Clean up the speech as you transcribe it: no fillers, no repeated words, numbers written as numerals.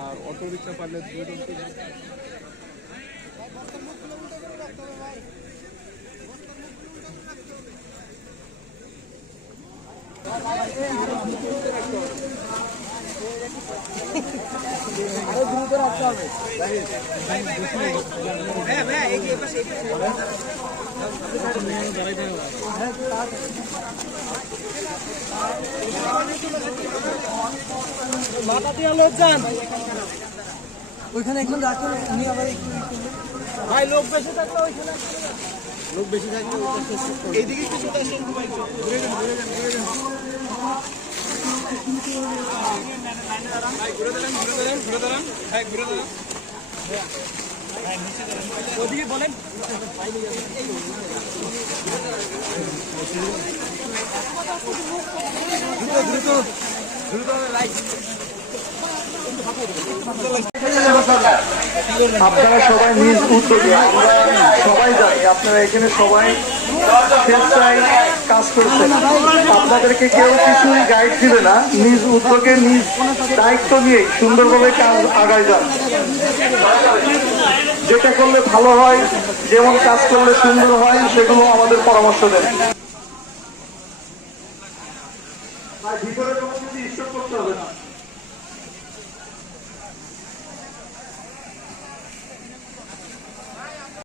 আর auto rickshaw পারলে 2 জন 3 জন। আরো দ্রুত রাখতে হবে। মাথা দিয়ে লোক যান ওইখানে একজন রাখুন, উনি আবার একটু ভাই লোক বেশি থাকলে ওইখানে লোক বেশি থাকলে এইদিকে একটু চলে আসেন। ঘুরে যান ঘুরে যান ঘুরে যান। ভাই ঘুরে দাঁড়ান ঘুরে দাঁড়ান ঘুরে দাঁড়ান ভাই ঘুরে দাঁড়ান। ওদিকে বলেন দ্রুত দ্রুত দ্রুত লাইট। আপনারা সবাই নিজ উদ্যোগে, আমরা সবাই জানি আপনারা এখানে সবাই স্বেচ্ছায় কাজ করছেন। আপনাদেরকে কেউ কিছুই গাইড দিবে না, নিজ উদ্যোগে নিজ দায়িত্ব নিয়ে সুন্দরভাবে কাজ আগায় যান। যেটা করলে ভালো হয়, যেমন কাজ করলে সুন্দর হয়, সেগুলো আমাদের পরামর্শ দেন।